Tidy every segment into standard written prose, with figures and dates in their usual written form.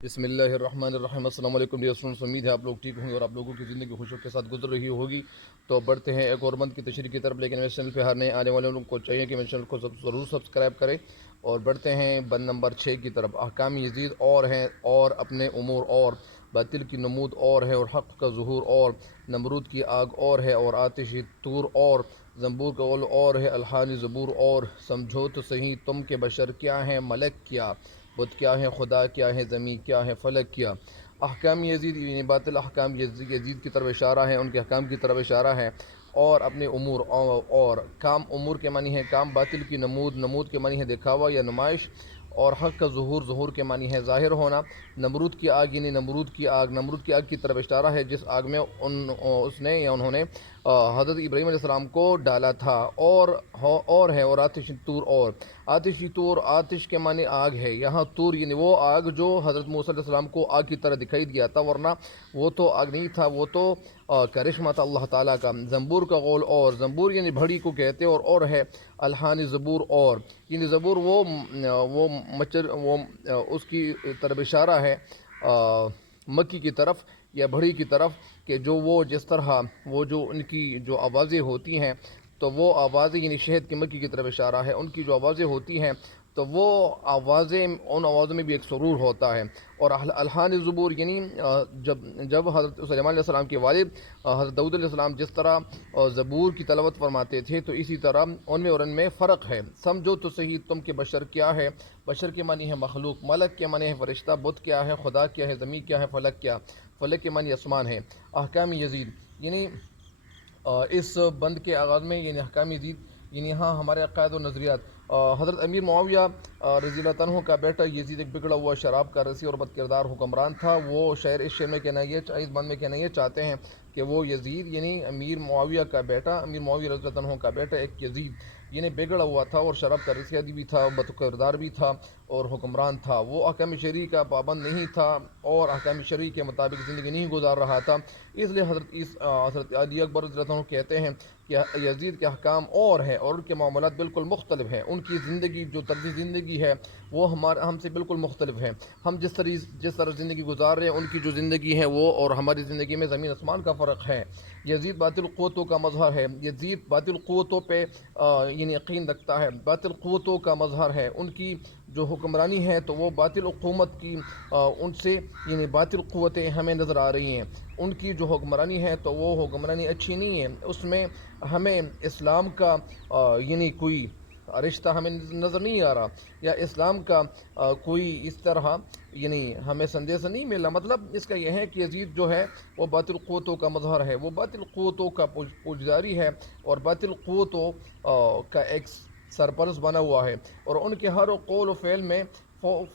بسم اللہ الرحمن الرحیم۔ السلام علیکم ڈیئر اسٹوڈنٹس، امید ہے آپ لوگ ٹھیک ہوں گے اور آپ لوگوں کی زندگی خوشیوں کے ساتھ گزر رہی ہوگی۔ تو بڑھتے ہیں ایک اور بند کی تشریح کی طرف، لیکن میرے چینل پہ ہر نئے آنے والے لوگوں کو چاہیے کہ میرے چینل کو ضرور سبسکرائب کریں۔ اور بڑھتے ہیں بند نمبر 6 کی طرف۔ احکام یزید اور ہیں اور اپنے امور اور باطل کی نمود اور ہے اور حق کا ظہور اور نمرود کی آگ اور ہے اور آتش طور اور زنبور کا قول اور ہے الحان زبور اور سمجھو تو صحیح تم کے بشر کیا ہیں ملک کیا بت کیا ہے خدا کیا ہے زمین کیا ہے فلک کیا۔ احکام یزید یعنی باطل احکام یزید کی طرف اشارہ ہے، ان کے احکام کی طرف اشارہ ہے۔ اور اپنے امور اور کام، امور کے معنی ہے کام، باطل کی نمود، نمود کے معنی ہے دکھاوا یا نمائش، اور حق کا ظہور، ظہور کے معنی ہے ظاہر ہونا۔ نمرود کی آگ یعنی نمرود کی آگ، نمرود کی آگ کی طرف اشارہ ہے جس آگ میں اس نے یا انہوں نے حضرت ابراہیم علیہ السلام کو ڈالا تھا۔ اور ہے اور آتش طور اور آتشی طور، آتش کے معنی آگ ہے، یہاں طور یعنی وہ آگ جو حضرت موسیٰ علیہ السلام کو آگ کی طرح دکھائی دیا تھا، ورنہ وہ تو آگ نہیں تھا، وہ تو کرشمہ تھا اللہ تعالیٰ کا۔ زنبور کا قول اور زنبور یعنی بھڑی کو کہتے اور ہے الحان زبور اور یعنی زبور وہ اس کی طرف اشارہ ہے مکی کی طرف یا بھڑی کی طرف، کہ جو وہ جس طرح وہ جو ان کی جو آوازیں ہوتی ہیں تو وہ آوازیں یعنی شہد کی مکی کی طرف اشارہ ہے، ان کی جو آوازیں ہوتی ہیں تو وہ آوازیں، ان آوازوں میں بھی ایک سرور ہوتا ہے۔ اور الحان زبور یعنی جب حضرت سلیمان علیہ السلام کے والد حضرت داؤد علیہ السلام جس طرح زبور کی تلاوت فرماتے تھے تو اسی طرح ان میں اور ان میں فرق ہے۔ سمجھو تو صحیح تم کے بشر کیا ہے، بشر کے معنی ہے مخلوق، ملک کے معنی ہے فرشتہ، بت کیا ہے، خدا کیا ہے، زمین کیا ہے، فلک کیا، فلک کے معنی آسمان ہے۔ احکام یزید یعنی اس بند کے آغاز میں یعنی احکام یزید یعنی یہاں ہمارے عقائد و نظریات۔ حضرت امیر معاویہ رضی اللہ عنہ کا بیٹا یزید ایک بگڑا ہوا شراب کا رسی اور بد کردار حکمران تھا۔ وہ شاعر اس شعر میں کہنا یہ اس بند میں کہنا یہ چاہتے ہیں کہ وہ یزید یعنی امیر معاویہ کا بیٹا، امیر معاویہ رضی اللہ عنہ کا بیٹا ایک یزید یعنی بگڑا ہوا تھا اور شراب کا رسی بھی تھا، بد کردار بھی تھا اور حکمران تھا۔ وہ احکام شرعی کا پابند نہیں تھا اور احکام شرعی کے مطابق زندگی نہیں گزار رہا تھا، اس لیے حضرت علی اکبر رضی اللہ عنہ کہتے ہیں کہ یزید کے احکام اور ہے اور ان کے معاملات بالکل مختلف ہیں، ان کی زندگی جو طرز زندگی ہے وہ ہم سے بالکل مختلف ہے۔ ہم جس طرح زندگی گزار رہے ہیں ان کی جو زندگی ہے وہ اور ہماری زندگی میں زمین آسمان کا فرق ہے۔ یزید باطل قوتوں کا مظہر ہے، یزید باطل قوتوں پہ یعنی یقین رکھتا ہے، باطل قوتوں کا مظہر ہے۔ ان کی جو حکمرانی ہے تو وہ باطل حکومت کی ان سے یعنی باطل قوتیں ہمیں نظر آ رہی ہیں۔ ان کی جو حکمرانی ہے تو وہ حکمرانی اچھی نہیں ہے، اس میں ہمیں اسلام کا یعنی کوئی رشتہ ہمیں نظر نہیں آ رہا، یا اسلام کا کوئی اس طرح یعنی ہمیں سندیش نہیں ملا۔ مطلب اس کا یہ ہے کہ یزید جو ہے وہ باطل قوتوں کا مظہر ہے، وہ باطل قوتوں کا پوجداری ہے اور باطل قوتوں کا ایک سرپرست بنا ہوا ہے، اور ان کے ہر قول و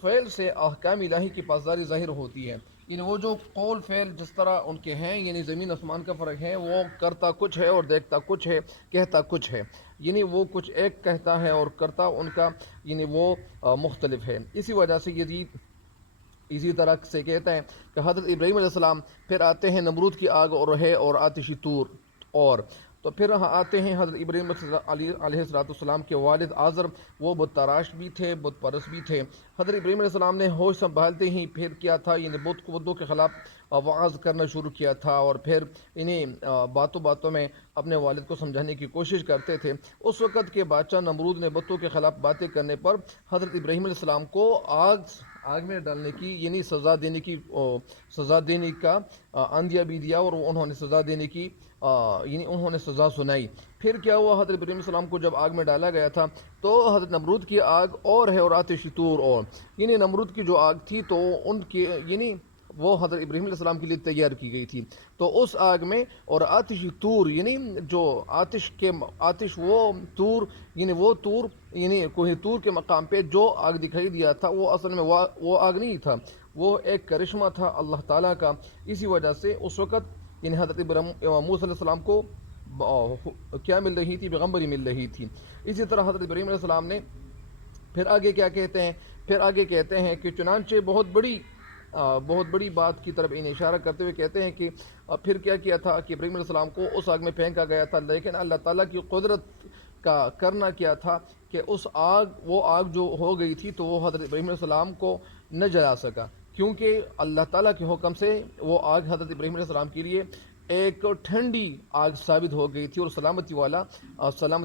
فعل سے احکام الہی کی پاسداری ظاہر ہوتی ہے۔ یعنی وہ جو قول فعل جس طرح ان کے ہیں یعنی زمین آسمان کا فرق ہے، وہ کرتا کچھ ہے اور دیکھتا کچھ ہے، کہتا کچھ ہے، یعنی وہ کچھ ایک کہتا ہے اور کرتا ان کا یعنی وہ مختلف ہے۔ اسی وجہ سے یزید اسی طرح سے کہتا ہے کہ حضرت ابراہیم علیہ السلام، پھر آتے ہیں نمرود کی آگ اور ہے اور آتشی طور اور تو پھر آتے ہیں حضرت ابراہیم علیہ السلام کے والد آزر، وہ بت تراش بھی تھے، بت پرست بھی تھے۔ حضرت ابراہیم علیہ السلام نے ہوش سنبھالتے ہی پھر کیا تھا یعنی بتوں کے خلاف وعظ کرنا شروع کیا تھا، اور پھر انہیں باتوں میں اپنے والد کو سمجھانے کی کوشش کرتے تھے۔ اس وقت کے بادشاہ نمرود نے بتوں کے خلاف باتیں کرنے پر حضرت ابراہیم علیہ السلام کو آگ میں ڈالنے کی یعنی سزا دینے کا عندیہ بھی دیا، اور انہوں نے سزا دینے کی یعنی انہوں نے سزا سنائی۔ پھر کیا ہوا، حضرت ابراہیم علیہ السلام کو جب آگ میں ڈالا گیا تھا تو حضرت نمرود کی آگ اور ہے اور آتشی طور اور یعنی نمرود کی جو آگ تھی تو ان کی یعنی وہ حضرت ابراہیم علیہ السلام کے لیے تیار کی گئی تھی، تو اس آگ میں اور آتشی طور یعنی جو آتش وہ طور یعنی وہ طور یعنی کوہ طور کے مقام پہ جو آگ دکھائی دیا تھا وہ اصل میں وہ آگ نہیں تھا، وہ ایک کرشمہ تھا اللہ تعالیٰ کا۔ اسی وجہ سے اس وقت یعنی حضرت موسیٰ علیہ السلام کو کیا مل رہی تھی، پیغمبری مل رہی تھی۔ اسی طرح حضرت ابراہیم علیہ السلام نے پھر آگے کیا کہتے ہیں، پھر آگے کہتے ہیں کہ چنانچہ بہت بڑی بات کی طرف انہیں اشارہ کرتے ہوئے کہتے ہیں کہ پھر کیا کیا تھا کہ ابراہیم علیہ السلام کو اس آگ میں پھینکا گیا تھا، لیکن اللہ تعالیٰ کی قدرت کا کرنا کیا تھا کہ وہ آگ جو ہو گئی تھی تو وہ حضرت ابراہیم علیہ السلام کو نہ جلا سکا، کیونکہ اللہ تعالیٰ کے حکم سے وہ آگ حضرت ابراہیم علیہ السلام کے لیے ایک ٹھنڈی آگ ثابت ہو گئی تھی، اور سلامتی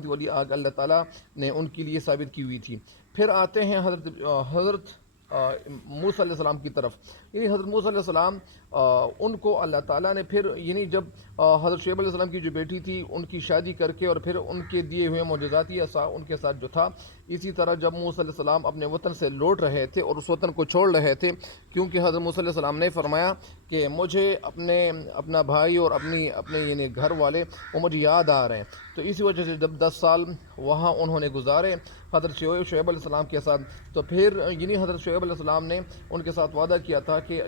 والی آگ اللہ تعالیٰ نے ان کے لیے ثابت کی ہوئی تھی۔ پھر آتے ہیں حضرت موسیٰ علیہ السلام کی طرف، یعنی حضرت موسیٰ علیہ السلام ان کو اللہ تعالیٰ نے پھر یعنی جب حضرت شعیب علیہ السلام کی جو بیٹی تھی ان کی شادی کر کے، اور پھر ان کے دیے ہوئے معجزاتی عصا ان کے ساتھ جو تھا، اسی طرح جب موسیٰ علیہ السلام اپنے وطن سے لوٹ رہے تھے اور اس وطن کو چھوڑ رہے تھے، کیونکہ حضرت موسیٰ علیہ السلام نے فرمایا کہ مجھے اپنا بھائی اور اپنے یعنی گھر والے وہ مجھے یاد آ رہے ہیں، تو اسی وجہ سے جب 10 سال وہاں انہوں نے گزارے حضرت شعیب علیہ السلام کے ساتھ، تو پھر یعنی حضرت شعیب علیہ السلام نے ان کے ساتھ وعدہ کیا تھا کہ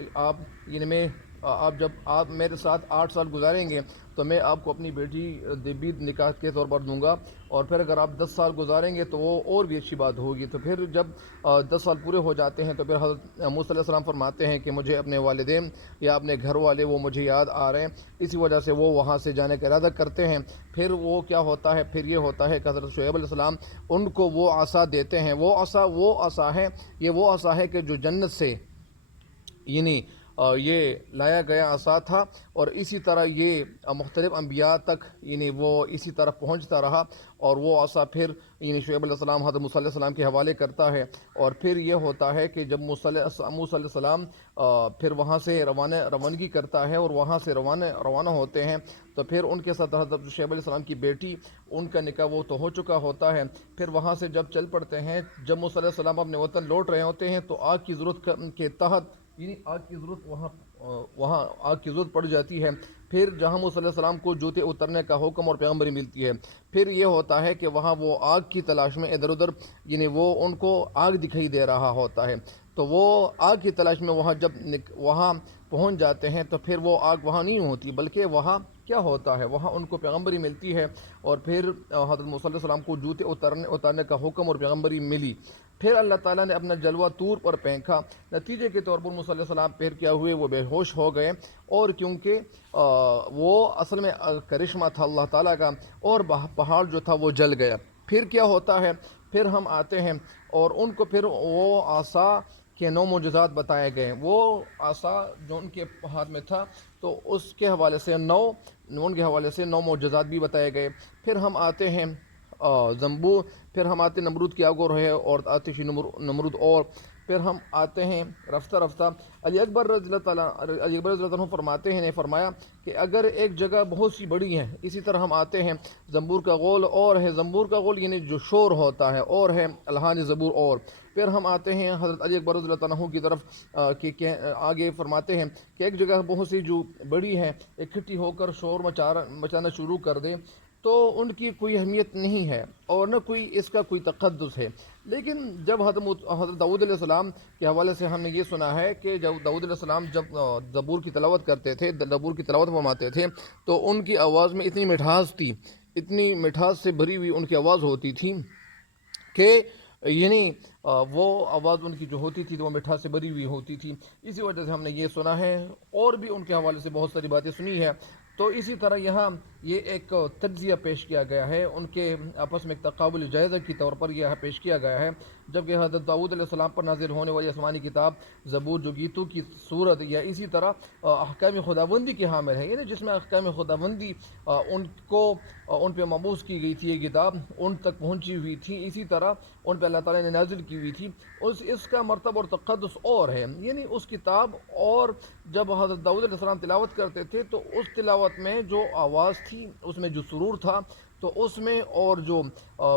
جب آپ میرے ساتھ 8 سال گزاریں گے تو میں آپ کو اپنی بیٹی دبید نکاح کے طور پر دوں گا، اور پھر اگر آپ 10 سال گزاریں گے تو وہ اور بھی اچھی بات ہوگی۔ تو پھر جب 10 سال پورے ہو جاتے ہیں تو پھر حضرت موسیٰ علیہ السلام فرماتے ہیں کہ مجھے اپنے والدین یا اپنے گھر والے وہ مجھے یاد آ رہے ہیں، اسی وجہ سے وہ وہاں سے جانے کا ارادہ کرتے ہیں۔ پھر وہ کیا ہوتا ہے، پھر یہ ہوتا ہے کہ حضرت شعیب علیہ السلام ان کو وہ عصا دیتے ہیں، وہ عصا ہے، یہ وہ عصا ہے کہ جو جنت سے یعنی یہ لایا گیا عصا تھا، اور اسی طرح یہ مختلف انبیاء تک یعنی وہ اسی طرح پہنچتا رہا، اور وہ عصا پھر یعنی شعیب علیہ السلام حضرت موسیٰ علیہ السلام کے حوالے کرتا ہے، اور پھر یہ ہوتا ہے کہ جب موسیٰ علیہ السلام پھر وہاں سے روانگی کرتا ہے اور وہاں سے روانہ ہوتے ہیں، تو پھر ان کے ساتھ حضرت شعیب علیہ السلام کی بیٹی ان کا نکاح وہ تو ہو چکا ہوتا ہے۔ پھر وہاں سے جب چل پڑتے ہیں، جب موسیٰ علیہ السلام اپنے وطن لوٹ رہے ہوتے ہیں تو آگ کی ضرورت کے تحت یعنی آگ کی ضرورت پڑ جاتی ہے۔ پھر جہاں موسیٰ علیہ السلام کو جوتے اترنے کا حکم اور پیغمبری ملتی ہے، پھر یہ ہوتا ہے کہ وہاں وہ آگ کی تلاش میں ادھر ادھر یعنی وہ ان کو آگ دکھائی دے رہا ہوتا ہے، تو وہ آگ کی تلاش میں وہاں پہنچ جاتے ہیں، تو پھر وہ آگ وہاں نہیں ہوتی، بلکہ وہاں کیا ہوتا ہے، وہاں ان کو پیغمبری ملتی ہے، اور پھر حضرت موسیٰ علیہ السلام کو جوتے اتارنے کا حکم اور پیغمبری ملی۔ پھر اللہ تعالیٰ نے اپنا جلوہ طور پر پھینکا، نتیجے کے طور پر موسیٰ علیہ السلام پھر کیا ہوئے، وہ بے ہوش ہو گئے، اور کیونکہ وہ اصل میں کرشمہ تھا اللہ تعالیٰ کا، اور پہاڑ جو تھا وہ جل گیا۔ پھر کیا ہوتا ہے، پھر ہم آتے ہیں اور ان کو پھر وہ عصا کے 9 معجزات بتائے گئے، وہ عصا جو ان کے ہاتھ میں تھا تو اس کے حوالے سے ان کے حوالے سے 9 معجزات بھی بتائے گئے۔ پھر ہم آتے ہیں پھر ہم آتے نمرود کی آگ اور ہے، اور آتشی نمرود، اور پھر ہم آتے ہیں رفتہ رفتہ علی اکبر رضی اللہ عنہ فرماتے ہیں، نے فرمایا کہ اگر ایک جگہ بہت سی بڑی ہے، اسی طرح ہم آتے ہیں زنبور کا غول اور ہے، زنبور کا غول یعنی جو شور ہوتا ہے، اور ہے الحان زبور، اور پھر ہم آتے ہیں حضرت علی اکبر رضی اللہ عنہ کی طرف کہ آگے فرماتے ہیں کہ ایک جگہ بہت سی جو بڑی ہے اکٹھی ہو کر شور مچانا شروع کر دے تو ان کی کوئی اہمیت نہیں ہے، اور نہ کوئی اس کا کوئی تقدس ہے۔ لیکن جب حضرت داؤد علیہ السلام کے حوالے سے ہم نے یہ سنا ہے کہ جب داؤد علیہ السلام جب زبور کی تلاوت کرتے تھے، زبور کی تلاوت فرماتے تھے، تو ان کی آواز میں اتنی مٹھاس تھی، اتنی مٹھاس سے بھری ہوئی ان کی آواز ہوتی تھی کہ یعنی وہ آواز ان کی جو ہوتی تھی تو وہ مٹھاس سے بھری ہوئی ہوتی تھی۔ اسی وجہ سے ہم نے یہ سنا ہے، اور بھی ان کے حوالے سے بہت ساری باتیں سنی ہے۔ تو اسی طرح یہاں یہ ایک تجزیہ پیش کیا گیا ہے، ان کے آپس میں ایک تقابل جائزہ کی طور پر یہ پیش کیا گیا ہے، جبکہ حضرت داؤد علیہ السلام پر نازل ہونے والی آسمانی کتاب زبور جو گیتوں کی صورت یا اسی طرح احکام خداوندی کی حامل ہے، یعنی جس میں احکام خداوندی ان پہ مبعوث کی گئی تھی، یہ کتاب ان تک پہنچی ہوئی تھی، اسی طرح ان پہ اللہ تعالیٰ نے نازل کی ہوئی تھی، اس کا مرتبہ اور تقدس اور ہے، یعنی اس کتاب۔ اور جب حضرت داؤد علیہ السلام تلاوت کرتے تھے تو اس تلاوت میں جو آواز تھی، اس میں جو سرور تھا، تو اس میں اور جو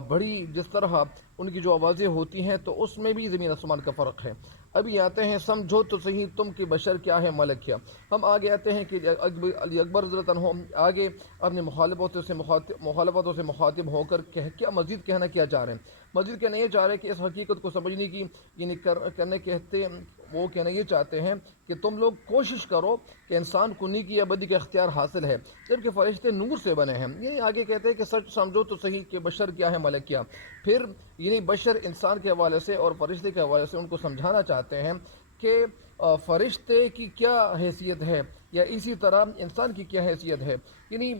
بڑی جس طرح ان کی جو آوازیں ہوتی ہیں تو اس میں بھی زمین آسمان کا فرق ہے۔ ابھی آتے ہیں سمجھو تو صحیح تم کہ بشر کیا ہے ملک کیا۔ ہم آگے آتے ہیں کہ علی اکبر رضی اللہ عنہ آگے اپنے مخالفتوں سے مخاطب ہو کر کیا مزید کہنا کیا چاہ رہے ہیں، مزید کہنا یہ چاہ رہے ہیں کہ اس حقیقت کو سمجھنے کی یعنی وہ کہنا یہ چاہتے ہیں کہ تم لوگ کوشش کرو کہ انسان کو نیکی یا بدی کا اختیار حاصل ہے، جبکہ فرشتے نور سے بنے ہیں۔ یعنی آگے کہتے ہیں کہ سچ سمجھو تو صحیح کہ بشر کیا ہے ملک کیا۔ پھر یعنی بشر انسان کے حوالے سے اور فرشتے کے حوالے سے ان کو سمجھانا چاہتے ہیں کہ فرشتے کی کیا حیثیت ہے یا اسی طرح انسان کی کیا حیثیت ہے، یعنی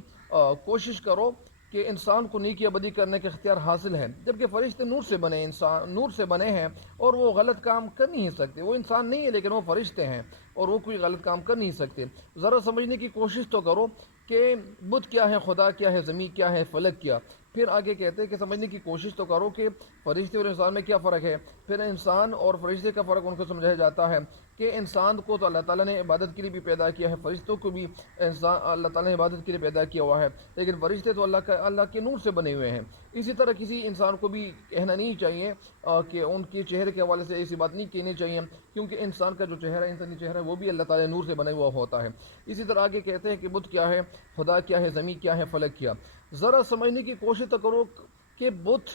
کوشش کرو کہ انسان کو نیکی یا بدی کرنے کا اختیار حاصل ہے، جبکہ فرشتے نور سے بنے انسان نور سے بنے ہیں اور وہ غلط کام کر نہیں سکتے۔ وہ انسان نہیں ہے لیکن وہ فرشتے ہیں اور وہ کوئی غلط کام کر نہیں سکتے۔ ذرا سمجھنے کی کوشش تو کرو کہ بت کیا ہے، خدا کیا ہے، زمین کیا ہے، فلک کیا۔ پھر آگے کہتے ہیں کہ سمجھنے کی کوشش تو کرو کہ فرشتے اور انسان میں کیا فرق ہے۔ پھر انسان اور فرشتے کا فرق ان کو سمجھایا جاتا ہے کہ انسان کو تو اللہ تعالیٰ نے عبادت کے لیے بھی پیدا کیا ہے، فرشتوں کو بھی اللہ تعالیٰ نے عبادت کے لیے پیدا کیا ہوا ہے، لیکن فرشتے تو اللہ کے نور سے بنے ہوئے ہیں۔ اسی طرح کسی انسان کو بھی کہنا نہیں چاہیے کہ ان کے چہرے کے حوالے سے ایسی بات نہیں کہنی چاہیے، کیونکہ انسان کا جو چہرہ ہے، انسانی چہرہ ہے، وہ بھی اللہ تعالیٰ نور سے بنا ہوا ہوتا ہے۔ اسی طرح آگے کہتے ہیں کہ بت کیا ہے، خدا کیا ہے، زمین کیا ہے، فلک کیا۔ ذرا سمجھنے کی کوشش تو کرو کہ بت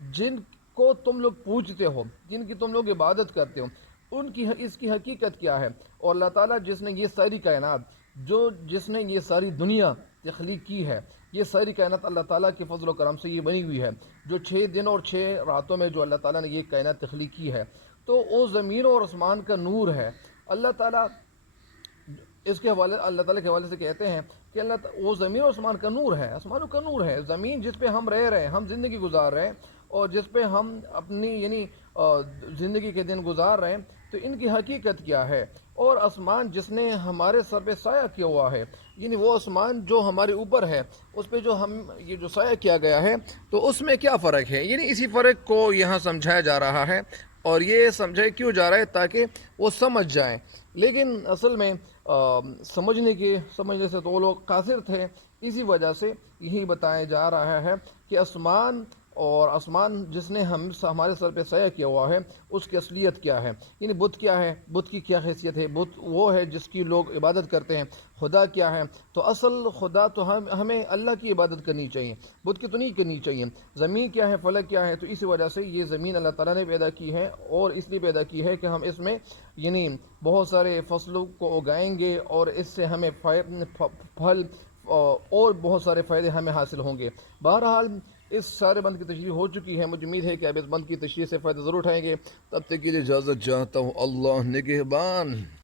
جن کو تم لوگ پوجتے ہو، جن کی تم لوگ عبادت کرتے ہو، اس کی حقیقت کیا ہے، اور اللہ تعالیٰ جس نے یہ ساری کائنات جس نے یہ ساری دنیا تخلیق کی ہے، یہ ساری کائنات اللہ تعالیٰ کے فضل و کرم سے یہ بنی ہوئی ہے، جو 6 دن اور 6 راتوں میں جو اللہ تعالیٰ نے یہ کائنات تخلیق کی ہے، تو وہ زمین اور آسمان کا نور ہے۔ اللہ تعالیٰ اس کے حوالے اللہ تعالیٰ کے حوالے سے کہتے ہیں کہ وہ زمین اور آسمان کا نور ہے، آسمانوں کا نور ہے۔ زمین جس پہ ہم رہ رہے ہیں، ہم زندگی گزار رہے ہیں، اور جس پہ ہم اپنی زندگی کے دن گزار رہے ہیں، تو ان کی حقیقت کیا ہے۔ اور آسمان جس نے ہمارے سر پہ سایہ کیا ہوا ہے، یعنی وہ آسمان جو ہمارے اوپر ہے، اس پہ یہ جو سایہ کیا گیا ہے، تو اس میں کیا فرق ہے، یعنی اسی فرق کو یہاں سمجھایا جا رہا ہے، اور یہ سمجھائے کیوں جا رہا ہے تاکہ وہ سمجھ جائیں۔ لیکن اصل میں سمجھنے سے تو وہ لوگ قاصر تھے، اسی وجہ سے یہی بتایا جا رہا ہے کہ آسمان جس نے ہمارے سر پہ سایہ کیا ہوا ہے، اس کی اصلیت کیا ہے، یعنی بت کیا ہے، بت کی کیا حیثیت ہے۔ بت وہ ہے جس کی لوگ عبادت کرتے ہیں۔ خدا کیا ہے، تو اصل خدا تو ہمیں اللہ کی عبادت کرنی چاہیے، بت کی تو نہیں کرنی چاہیے۔ زمین کیا ہے، فلک کیا ہے، تو اسی وجہ سے یہ زمین اللہ تعالیٰ نے پیدا کی ہے، اور اس لیے پیدا کی ہے کہ ہم اس میں یعنی بہت سارے فصلوں کو اگائیں گے، اور اس سے ہمیں پھل اور بہت سارے فائدے ہمیں حاصل ہوں گے۔ بہرحال اس سارے بند کی تشریح ہو چکی ہے، مجھے امید ہے کہ اب اس بند کی تشریح سے فائدہ ضرور اٹھائیں گے۔ تب تک کے لیے اجازت چاہتا ہوں، اللہ نگہبان۔